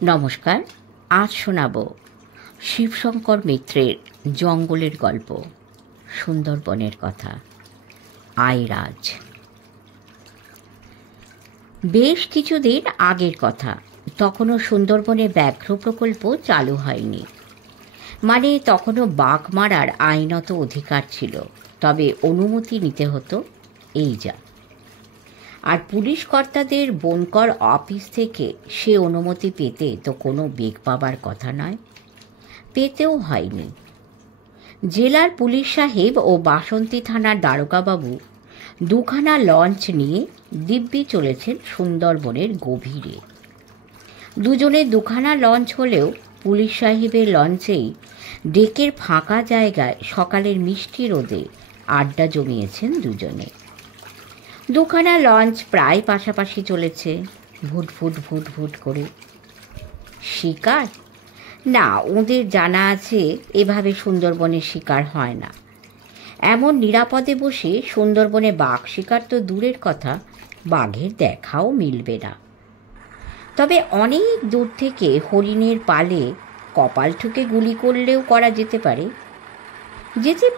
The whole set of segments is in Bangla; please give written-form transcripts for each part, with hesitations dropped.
নমস্কার। আজ শোনাব শিবশঙ্কর মিত্রের জঙ্গলের গল্প, সুন্দরবনের কথা। আইরাজ। বেশ কিছুদিন আগের কথা, তখনও সুন্দরবনে ব্যাঘ্র প্রকল্প চালু হয়নি। মানে তখনও বাঘ মারার আইনত অধিকার ছিল, তবে অনুমতি নিতে হতো, এই যা। আর পুলিশ কর্তাদের বনকর অফিস থেকে সে অনুমতি পেতে তো কোনো বেগ পাবার কথা নয়, পেতেও হয়নি। জেলার পুলিশ সাহেব ও বাসন্তী থানার দারোগাবাবু দুখানা লঞ্চ নিয়ে দিব্যি চলেছেন সুন্দরবনের গভীরে। দুজনের দুখানা লঞ্চ হলেও পুলিশ সাহেবের লঞ্চেই ডেকের ফাঁকা জায়গায় সকালের মিষ্টি রোদে আড্ডা জমিয়েছেন দুজনে। দুখানা লঞ্চ প্রায় পাশাপাশি চলেছে, ভুট ভুট ভুট ভুট করে। শিকার? না, ওদের জানা আছে এভাবে সুন্দরবনে শিকার হয় না। এমন নিরাপদে বসে সুন্দরবনে বাঘ শিকার তো দূরের কথা, বাঘের দেখাও মিলবে না। তবে অনেক দূর থেকে হরিণের পালে কপাল ঠুকে গুলি করলেও করা যেতে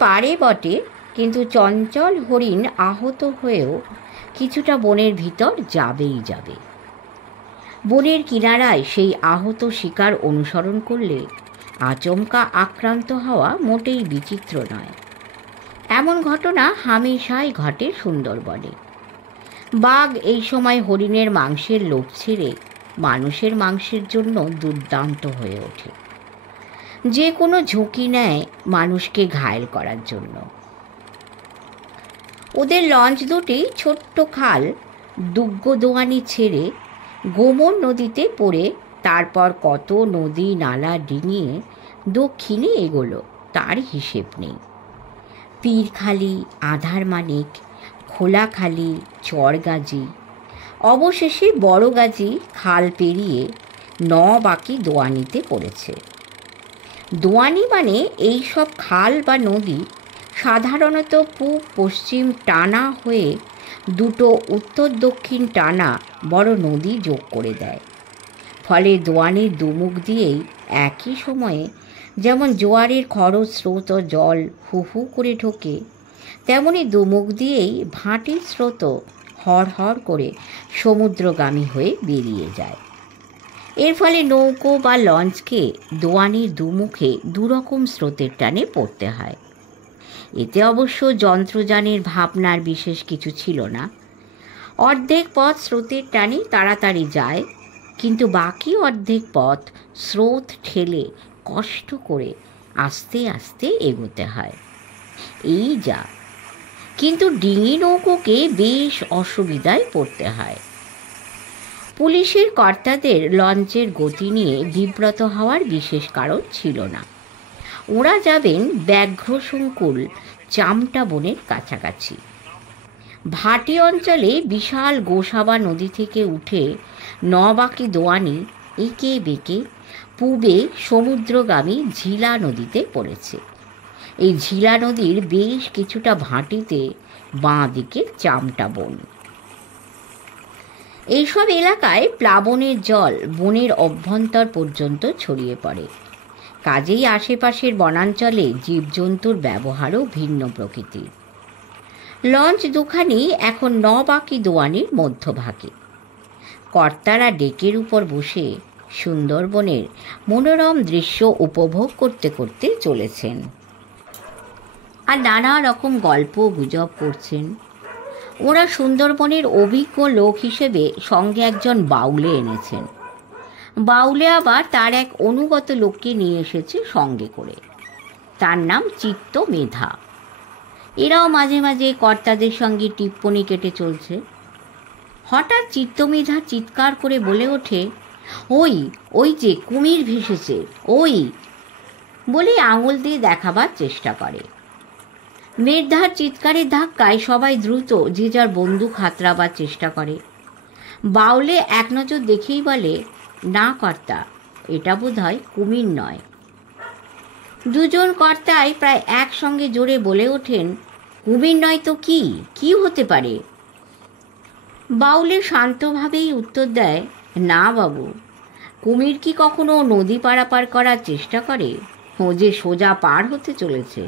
পারে বটে, কিন্তু চঞ্চল হরিণ আহত হয়েও কিছুটা বনের ভিতর যাবেই যাবে। বনের কিনারায় সেই আহত শিকার অনুসরণ করলে আচমকা আক্রান্ত হওয়া মোটেই বিচিত্র নয়। এমন ঘটনা হামেশাই ঘটে সুন্দরবনে। বাঘ এই সময় হরিণের মাংসের লোভ ছেড়ে মানুষের মাংসের জন্য দুর্দান্ত হয়ে ওঠে। যে কোনো ঝুঁকি নেয় মানুষকে ঘায়েল করার জন্য। ওদের লঞ্চ দুটি ছোট্ট খাল দুগ্গদোয়ানি ছেড়ে গোমর নদীতে পড়ে তারপর কত নদী নালা ডিঙিয়ে দক্ষিণে এগোলো, তার হিসেব নেই। পীরখালি, আধারমানিক, খোলাখালি, চরগাজি, অবশেষে বড়গাজি খাল পেরিয়ে বাকি দোয়ানিতে পড়েছে। দোয়ানি মানে এই সব খাল বা নদী সাধারণত পূব পশ্চিম টানা হয়ে দুটো উত্তর দক্ষিণ টানা বড় নদী যোগ করে দেয়। ফলে দোয়ানির দুমুখ দিয়েই একই সময়ে যেমন জোয়ারের খরচ স্রোত ও জল হু হু করে ঢোকে, তেমনি দুমুখ দিয়েই ভাটির স্রোত হড় হড় করে সমুদ্রগামী হয়ে বেরিয়ে যায়। এর ফলে নৌকো বা লঞ্চকে দোয়ানির দুমুখে দুরকম স্রোতের টানে পড়তে হয়। এতে অবশ্য যন্ত্রযানের ভাবনার বিশেষ কিছু ছিল না। অর্ধেক পথ স্রোতের টানে তাড়াতাড়ি যায়, কিন্তু বাকি অর্ধেক পথ স্রোত ঠেলে কষ্ট করে আস্তে আস্তে এগোতে হয়, এই যা। কিন্তু ডিঙি নৌকোকে বেশ অসুবিধায় পড়তে হয়। পুলিশের কর্তাদের লঞ্চের গতি নিয়ে বিব্রত হওয়ার বিশেষ কারণ ছিল না। ওরা যাবেন ব্যাঘ্রসংকুল চামটা বনের কাছাকাছি। ভাটি অঞ্চলে বিশাল গোসাবা নদী থেকে উঠে বাকি দোয়ানি এঁকে বেঁকে পূবে সমুদ্রগামী ঝিলা নদীতে পড়েছে। এই ঝিলা নদীর বেশ কিছুটা ভাটিতে বাঁ দিকে চামটা বন। এইসব এলাকায় প্লাবনের জল বনের অভ্যন্তর পর্যন্ত ছড়িয়ে পড়ে। কাজেই আশেপাশের বনাঞ্চলে জীবজন্তুর ব্যবহারও ভিন্ন প্রকৃতির। লঞ্চ দুখানি এখন বাকি দোয়ানির মধ্যভাগে। কর্তারা ডেকের উপর বসে সুন্দরবনের মনোরম দৃশ্য উপভোগ করতে করতে চলেছেন আর নানা রকম গল্প গুজব করছেন। ওরা সুন্দরবনের অভিজ্ঞ লোক হিসেবে সঙ্গে একজন বাউলে এনেছেন। বাউলে আবার তার এক অনুগত লোককে নিয়ে এসেছে সঙ্গে করে, তার নাম চিত্তমেধা। এরাও মাঝে মাঝে কর্তাদের সঙ্গে টিপ্পনি কেটে চলছে। হঠাৎ চিত্তমেধা চিৎকার করে বলে ওঠে, ওই ওই যে কুমির ভেসেছে, ওই বলে আঙুল দিয়ে দেখাবার চেষ্টা করে। মেঘধার চিৎকারের ধাক্কায় সবাই দ্রুত যে যার বন্দুক হাতড়াবার চেষ্টা করে। বাউলে এক নজর দেখেই বলে, না কর্তা, এটা বোধহয় কুমির নয়। দুজন কর্তাই প্রায় একসঙ্গে জোরে বলে ওঠেন, কুমির নয় তো কি হতে পারে? বাউলে শান্তভাবেই উত্তর দেয়, না বাবু, কুমির কি কখনো নদী পারাপার করার চেষ্টা করে? ও যে সোজা পার হতে চলেছে।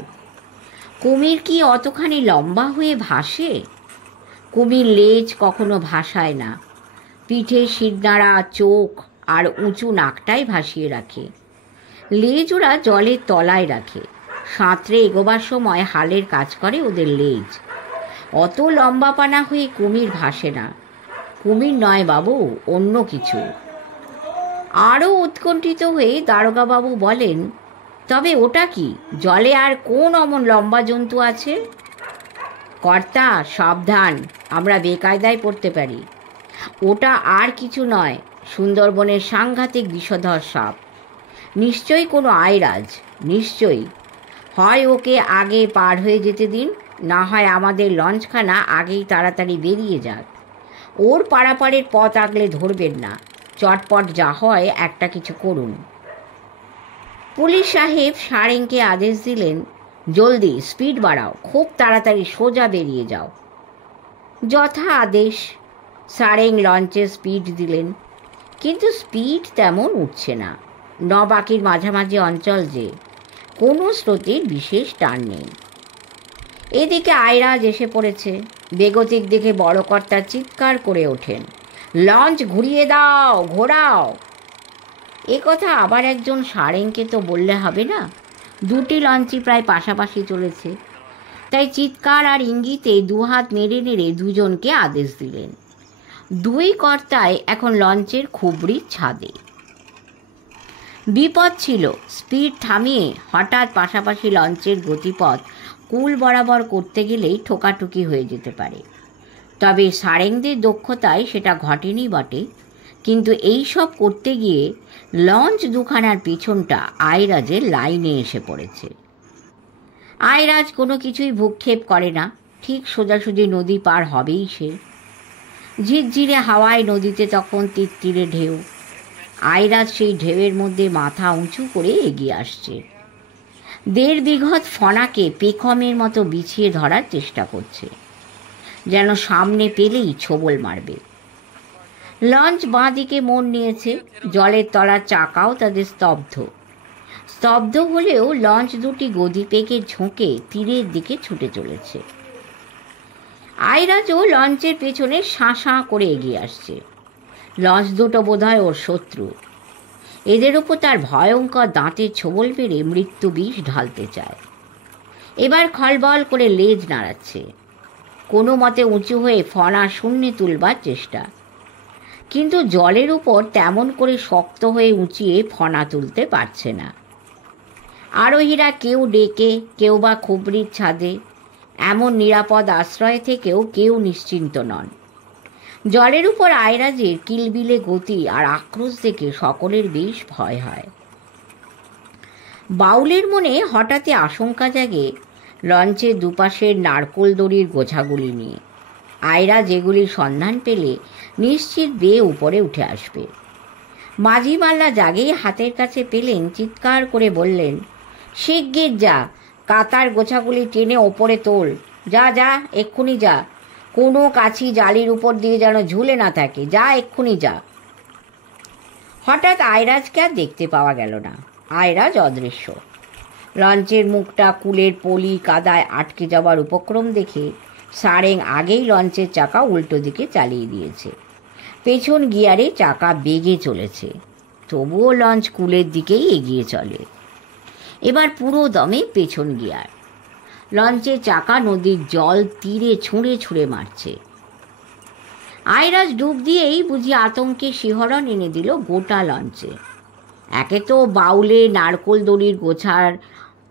কুমির কি অতখানি লম্বা হয়ে ভাসে? কুমির লেজ কখনো ভাসায় না, পিঠে শিরদাঁড়া, চোখ আর উঁচু নাকটাই ভাসিয়ে রাখে। লেজ ওরা জলের তলায় রাখে। সাঁতরে এগোবার সময় হালের কাজ করে ওদের লেজ। অত লম্বা পানা হয়ে কুমির ভাসে না। কুমির নয় বাবু, অন্য কিছু। আরও উৎকণ্ঠিত হয়ে দারোগাবাবু বলেন, তবে ওটা কি? জলে আর কোন অমন লম্বা জন্তু আছে? কর্তা, সাবধান, আমরা বেকায়দায় পড়তে পারি। ওটা আর কিছু নয়, সুন্দরবনের সাংঘাতিক বিষধর সাপ। নিশ্চয়ই কোনো আয়রাজ, নিশ্চয়ই। হয় ওকে আগে পার হয়ে যেতে দিন, না হয় আমাদের লঞ্চখানা আগেই তাড়াতাড়ি বেরিয়ে যাক। ওর পারাপারের পথ আগলে ধরবেন না। চটপট যা হয় একটা কিছু করুন। পুলিশ সাহেব সারেংকে আদেশ দিলেন, জলদি স্পিড বাড়াও, খুব তাড়াতাড়ি সোজা বেরিয়ে যাও। যথা আদেশ। সারেং লঞ্চে স্পিড দিলেন, কিন্তু স্পিড তেমন উঠছে না। নবাকির মাঝামাঝি অঞ্চল যে, কোনো স্রোতের বিশেষ টান নেই। এদিকে আয়রাজ এসে পড়েছে। বেগতিক দেখে বড় কর্তা চিৎকার করে ওঠেন, লঞ্চ ঘুরিয়ে দাও, ঘোরাও। এ কথা আবার একজন সারেংকে তো বললে হবে না। দুটি লঞ্চই প্রায় পাশাপাশি চলেছে। তাই চিৎকার আর ইঙ্গিতে দুহাত নেড়ে নেড়ে দুজনকে আদেশ দিলেন। দুই কর্তায় এখন লঞ্চের খুবড়ির ছাদে। বিপদ ছিল, স্পিড থামিয়ে হঠাৎ পাশাপাশি লঞ্চের গতিপথ কুল বরাবর করতে গেলেই ঠোকাঠুকি হয়ে যেতে পারে। তবে সারেংদের দক্ষতায় সেটা ঘটেনি বটে, কিন্তু এই সব করতে গিয়ে লঞ্চ দুখানার পিছনটা আয়রাজের লাইনে এসে পড়েছে। আয়রাজ কোনো কিছুই ভূক্ষেপ করে না, ঠিক সোজাসুজি নদী পার হবেই সে। ঝিরঝিরে হাওয়ায় নদীতে তখন তীরে ঢেউ। আয়রাজ সেই ঢেউয়ের মধ্যে মাথা উঁচু করে এগিয়ে আসছে। 1.5 বিঘত ফনাকে পেখমের মতো বিছিয়ে ধরার চেষ্টা করছে, যেন সামনে পেলেই ছোবল মারবে। লঞ্চ বাঁ দিকে মোড় নিয়েছে। জলের তলার চাকাও তাদের স্তব্ধ। স্তব্ধ হলেও লঞ্চ দুটি গদি পেকে ঝোঁকে তীরের দিকে ছুটে চলেছে। আয়রাজও লঞ্চের পেছনে শাঁ শাঁ করে এগিয়ে আসছে। লঞ্চ দুটো বোধহয় ওর শত্রু। এদের ওপর তার ভয়ঙ্কর দাঁতের ছোবল পেরে মৃত্যু বিষ ঢালতে চায়। এবার খলবল করে লেজ নাড়াচ্ছে, কোনো মতে উঁচু হয়ে ফনা শূন্যে তুলবার চেষ্টা। কিন্তু জলের উপর তেমন করে শক্ত হয়ে উঁচিয়ে ফনা তুলতে পারছে না। আরোহীরা কেউ ডেকে, কেউ বা খুবড়ির ছাদে। এমন নিরাপদ আশ্রয় থেকেও কেউ নিশ্চিন্ত নন। জলের উপর আয়রাজের কিলবিলে গতি আর আক্রোশ দেখে সকলের বেশ ভয় হয়। বাউলের মনে হঠাৎই আশঙ্কা জাগে লঞ্চের দুপাশের নারকোল দড়ির গোছাগুলি নিয়ে। আয়রাজ এগুলির সন্ধান পেলে নিশ্চিত বেয়ে উপরে উঠে আসবে। মাঝি মাল্লা জাগেই হাতের কাছে পেলেন, চিৎকার করে বললেন, শিগগির যা, কাতার গোছাগুলি টেনে ওপরে তোল। যা যা, এক্ষুনি যা। কোনো কাছি জালির উপর দিয়ে যেন ঝুলে না থাকে, যা, এক্ষুনি যা। হঠাৎ আয়রাজকে আর দেখতে পাওয়া গেল না। আয়রাজ অদৃশ্য। লঞ্চের মুখটা কুলের পলি কাদায় আটকে যাওয়ার উপক্রম দেখে সারেং আগেই লঞ্চের চাকা উল্টো দিকে চালিয়ে দিয়েছে। পেছন গিয়ারে চাকা বেগে চলেছে, তবুও লঞ্চ কুলের দিকেই এগিয়ে চলে। এবার পুরো দমে পেছন গিয়ার। লঞ্চের চাকা নদীর জল তীরে ছুঁড়ে ছুঁড়ে মারছে। আয়রাজ ডুব দিয়েই বুঝি আতঙ্কে শিহরণ এনে দিল গোটা লঞ্চে। একে তো বাউলে নারকোল দড়ির গোছার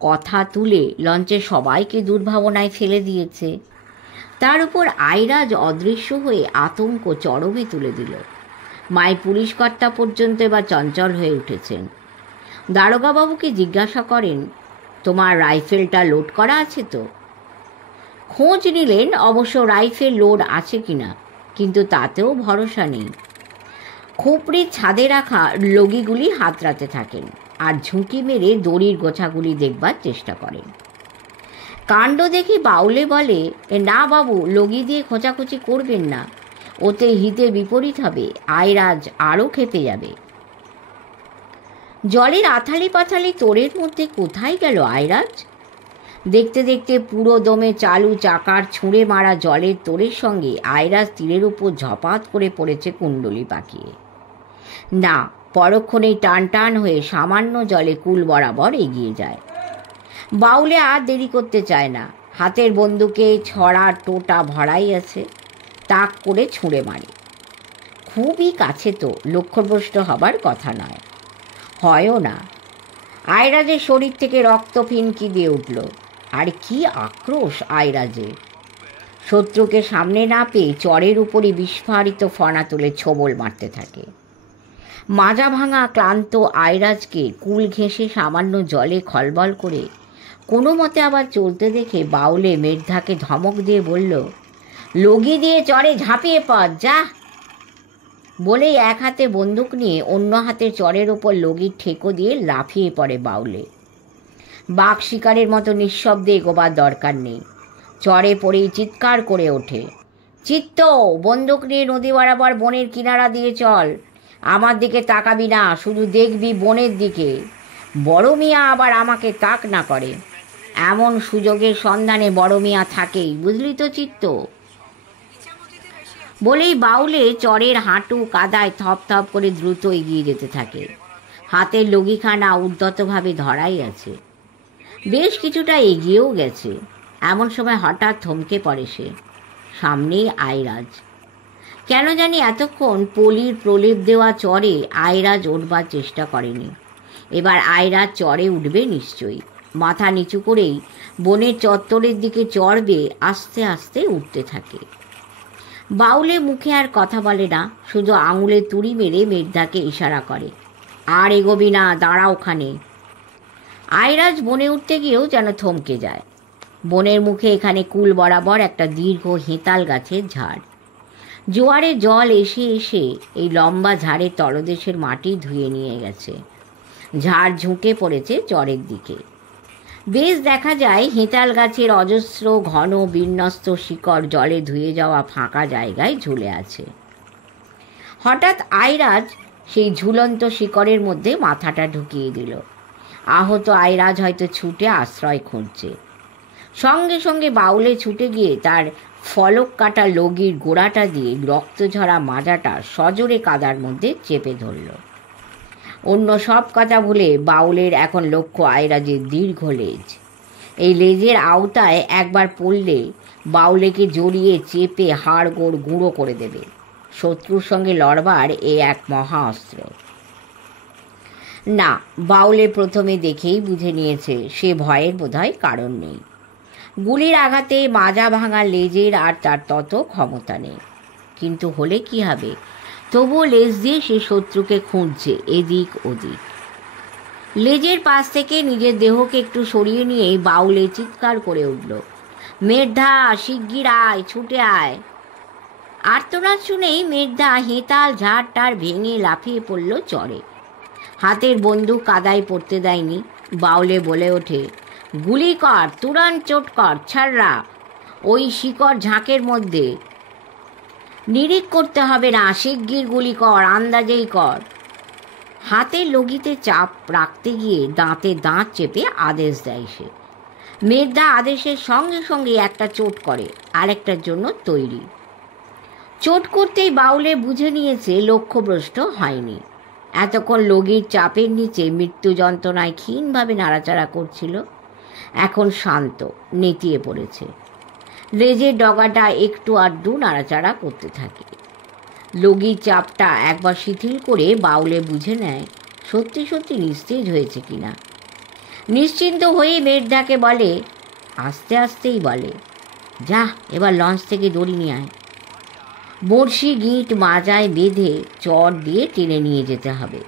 কথা তুলে লঞ্চের সবাইকে দুর্ভাবনায় ফেলে দিয়েছে। তার উপর আয়রাজ অদৃশ্য হয়ে আতঙ্ক চরমে তুলে দিল। মাই পুলিশ কর্তা পর্যন্ত এবার চঞ্চল হয়ে উঠেছেন। দারোগাবাবুকে জিজ্ঞাসা করেন, তোমার রাইফেলটা লোড করা আছে তো? খোঁজ নিলেন অবশ্য রাইফেল লোড আছে কিনা, কিন্তু তাতেও ভরসা নেই। খুপড়ির ছাদে রাখা লগিগুলি হাতড়াতে থাকেন আর ঝুঁকি মেরে দড়ির গোছাগুলি দেখবার চেষ্টা করেন। কাণ্ড দেখে বাউলে বলে, না বাবু, লগি দিয়ে খোঁচাখুচি করবেন না, ওতে হিতে বিপরীত হবে। আয়রাজ আরও খেপে যাবে। জলের আথালি পাথালি তোড়ের মধ্যে কোথায় গেল আয়রাজ? দেখতে দেখতে পুরো দমে চালু চাকার ছুঁড়ে মারা জলের তোড়ের সঙ্গে আয়রাজ তীরের উপর ঝপাত করে পড়েছে কুণ্ডলি পাকিয়ে। না, পরক্ষণেই টান টান হয়ে সামান্য জলে কুল বরাবর এগিয়ে যায়। বাউলে আর দেরি করতে চায় না, হাতের বন্দুকে ছড়ার টোটা ভরাই আছে, তাক করে ছুঁড়ে মারে। খুবই কাছে তো, লক্ষ্যভ্রষ্ট হবার কথা নয়, হয়ও না। আয়রাজের শরীর থেকে রক্ত ফিনকি দিয়ে উঠল। আর কি আক্রোশ আয়রাজের! শত্রুকে সামনে না পেয়ে চরের উপরই বিস্ফারিত ফনা তুলে ছোবল মারতে থাকে। মাজা ভাঙা ক্লান্ত আয়রাজকে কুল ঘেঁষে সামান্য জলে খলবল করে কোনো মতে আবার চলতে দেখে বাউলে মেঘধাকে ধমক দিয়ে বলল, লগি দিয়ে চরে ঝাঁপিয়ে পড় যা। বলেই এক হাতে বন্দুক নিয়ে অন্য হাতে চরের ওপর লগির ঠেকো দিয়ে লাফিয়ে পড়ে বাউলে। বাঘ শিকারের মতো নিঃশব্দে এগোবার দরকার নেই, চরে পড়েই চিৎকার করে ওঠে, চিত্ত, বন্দুক নিয়ে নদী বরাবর বনের কিনারা দিয়ে চল, আমার দিকে তাকাবি না, শুধু দেখবি বনের দিকে। বড় মিয়া আবার আমাকে তাক না করে, এমন সুযোগের সন্ধানে বড় মিয়া থাকেই, বুঝলি তো চিত্ত? বলেই বাউলে চরের হাঁটু কাদায় থপ থপ করে দ্রুত এগিয়ে যেতে থাকে। হাতের লগিখানা উদ্যতভাবে ধরাই আছে। বেশ কিছুটা এগিয়েও গেছে, এমন সময় হঠাৎ থমকে পড়ে সে। সামনেই আয়রাজ। কেন জানি এতক্ষণ পলির প্রলেপ দেওয়া চরে আয়রাজ উঠবার চেষ্টা করেনি। এবার আয়রাজ চরে উঠবে নিশ্চয়ই। মাথা নিচু করেই বনের চত্বরের দিকে চড়বে, আস্তে আস্তে উঠতে থাকে। বাউলে মুখে আর কথা বলে না, শুধু আঙুলে তুড়ি মেরে মেঘদাকে ইশারা করে, আর এগোবি না, দাঁড়া ওখানে। আয়রাজ বনে উঠতে গিয়েও যেন থমকে যায়। বনের মুখে এখানে কুল বরাবর একটা দীর্ঘ হেঁতাল গাছের ঝাড়। জোয়ারে জল এসে এসে এই লম্বা ঝাড়ের তলদেশের মাটি ধুয়ে নিয়ে গেছে। ঝাড় ঝুঁকে পড়েছে চরের দিকে। বেশ দেখা যায় হেঁতাল গাছের অজস্র ঘন বিন্যস্ত শিকড় জলে ধুয়ে যাওয়া ফাঁকা জায়গায় ঝুলে আছে। হঠাৎ আয়রাজ সেই ঝুলন্ত শিকড়ের মধ্যে মাথাটা ঢুকিয়ে দিল। আহত আয়রাজ হয়তো ছুটে আশ্রয় খুঁজছে। সঙ্গে সঙ্গে বাউলে ছুটে গিয়ে তার ফলক কাটা লগির গোড়াটা দিয়ে রক্তঝরা মাজাটা সজোরে কাদার মধ্যে চেপে ধরল। অন্য সব কথা ভুলে বাউলের এখন লক্ষ্য আয়রাজের দীর্ঘ লেজ। এই লেজের আওতায় একবার পড়লে বাউলেকে জড়িয়ে চেপে হাড় গোড় গুঁড়ো করে দেবে। শত্রুর সঙ্গে লড়বার এ এক মহা অস্ত্র। না, বাউলে প্রথমে দেখেই বুঝে নিয়েছে সে ভয়ের বোধহয় কারণ নেই। গুলির আঘাতে মাজা ভাঙা লেজের আর তার তত ক্ষমতা নেই। কিন্তু হলে কি হবে, তবুও লেজ দিয়ে সে শত্রুকে খুঁজছে এদিক ওদিক। লেজের পাশ থেকে নিজের দেহকে একটু সরিয়ে নিয়ে বাউলে চিৎকার করে উঠল, মেঘধা, শিগগির আয়, ছুটে আয়। আর্তনাদ শুনেই মেঘধা হেঁতাল ঝাড়টার ভেঙে লাফিয়ে পড়ল চরে। হাতের বন্দুক কাদায় পড়তে দেয়নি। বাউলে বলে ওঠে, গুলি কর, তুরান চোট কর, ছাড়রা, ওই শিকড় ঝাঁকের মধ্যে। নিরিখ করতে হবে না, শিগগির গুলি কর, আন্দাজেই কর। হাতের লগিতে চাপ রাখতে গিয়ে দাঁতে দাঁত চেপে আদেশ দেয় সে। মেঘদা আদেশের সঙ্গে সঙ্গে একটা চোট করে, আরেকটার জন্য তৈরি। চোট করতেই বাউলে বুঝে নিয়েছে লক্ষ্যভ্রষ্ট হয়নি। এতক্ষণ লগির চাপের নিচে মৃত্যু যন্ত্রণায় ক্ষীণভাবে নাড়াচাড়া করছিল, এখন শান্ত, নেতিয়ে পড়েছে। লেজের ডগাটা একটু আধটু নাড়াচাড়া করতে থাকে। লগির চাপটা একবার শিথিল করে বাউলে বুঝে নেয় সত্যি সত্যি নিস্তেজ হয়েছে কিনা। নিশ্চিন্ত হয়ে মেঘদাকে বলে, আস্তে আস্তেই বলে, যা এবার লঞ্চ থেকে দড়ি নিয়ে আয়। বড়শি গিঁট মাজায় বেঁধে চর দিয়ে টেনে নিয়ে যেতে হবে।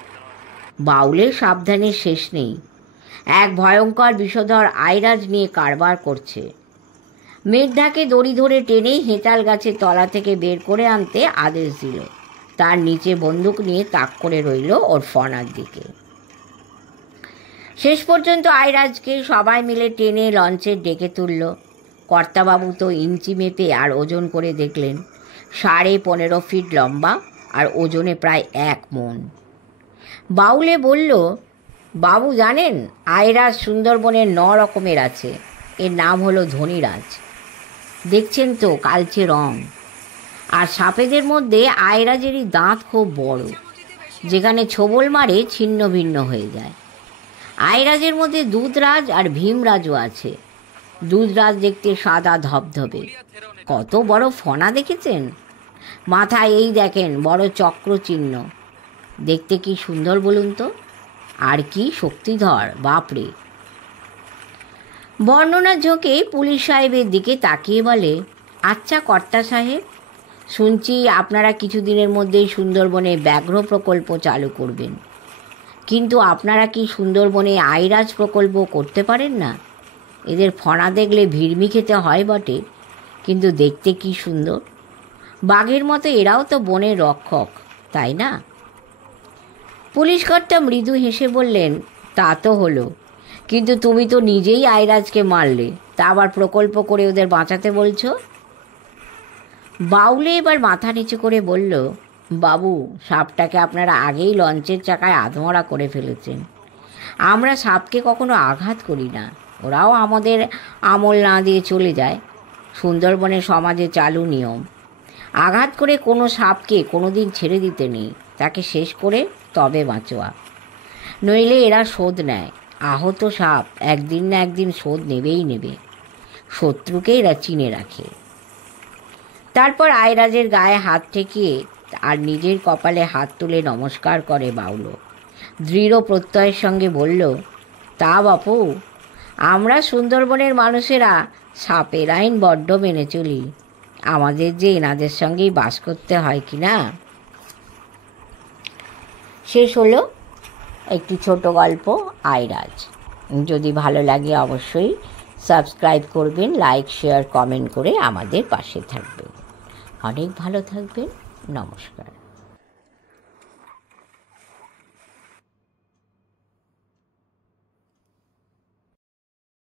বাউলের সাবধানের শেষ নেই। এক ভয়ঙ্কর বিষধর আয়রাজ নিয়ে কারবার করছে। মেঘদাকে দড়ি ধরে টেনেই হেঁতাল গাছের তলা থেকে বের করে আনতে আদেশ দিল। তার নিচে বন্দুক নিয়ে তাক করে রইল ওর ফনার দিকে। শেষ পর্যন্ত আয়রাজকে সবাই মিলে টেনে লঞ্চের ডেকে তুলল। কর্তাবাবু তো ইঞ্চি মেপে আর ওজন করে দেখলেন 15.5 ফিট লম্বা আর ওজনে প্রায় 1 মণ। বাউলে বলল, বাবু জানেন, আয়রাজ সুন্দরবনের 9 রকমের আছে। এর নাম হলো ধনীরাজ। দেখছেন তো কালচে রং। আর সাপেদের মধ্যে আয়রাজেরই দাঁত খুব বড়, যেখানে ছোবল মারে ছিন্ন ভিন্ন হয়ে যায়। আয়রাজের মধ্যে দুধরাজ আর ভীমরাজও আছে। দুধরাজ দেখতে সাদা ধবধবে। কত বড় ফনা দেখেছেন? মাথায় এই দেখেন বড় চক্র চিহ্ন। দেখতে কি সুন্দর বলুন তো, আর কি শক্তিধর, বাপরে। বর্ণনার ঝোঁকে পুলিশ সাহেবের দিকে তাকিয়ে বলে, আচ্ছা কর্তা সাহেব, শুনছি আপনারা কিছুদিনের মধ্যেই সুন্দরবনে ব্যাঘ্র প্রকল্প চালু করবেন, কিন্তু আপনারা কি সুন্দরবনে আইরাজ প্রকল্প করতে পারেন না? এদের ফনা দেখলে ভিড়মি খেতে হয় বটে, কিন্তু দেখতে কি সুন্দর। বাঘের মতো এরাও তো বনের রক্ষক, তাই না? পুলিশ কর্তা মৃদু হেসে বললেন, তা তো হলো, কিন্তু তুমি তো নিজেই আইরাজকে মারলে, তা আবার প্রকল্প করে ওদের বাঁচাতে বলছো? বাউলে এবার মাথা নিচু করে বলল, বাবু, সাপটাকে আপনারা আগেই লঞ্চের চাকায় আধমরা করে ফেলেছেন। আমরা সাপকে কখনো আঘাত করি না, ওরাও আমাদের আমল না দিয়ে চলে যায়। সুন্দরবনের সমাজে চালু নিয়ম, আঘাত করে কোনো সাপকে কোনো দিন ছেড়ে দিতে নেই, তাকে শেষ করে তবে বাঁচোয়া, নইলে এরা শোধ নেয়। আহত সাপ একদিন না একদিন শোধ নেবেই নেবে। শত্রুকে এরা চিনে রাখে। তারপর আয়রাজের গায়ে হাত ঠেকিয়ে আর নিজের কপালে হাত তুলে নমস্কার করে বাউলো। দৃঢ় প্রত্যয়ের সঙ্গে বলল, তা বাপু, আমরা সুন্দরবনের মানুষেরা সাপের আইন বড্ড মেনে চলি। আমাদের যে এনাদের সঙ্গেই বাস করতে হয় কি না। শেষ হলো একটি ছোট গল্প, আয়রাজ। যদি ভালো লাগে অবশ্যই সাবস্ক্রাইব করবেন, লাইক শেয়ার কমেন্ট করে আমাদের পাশে থাকবেন। অনেক ভালো থাকবেন। নমস্কার।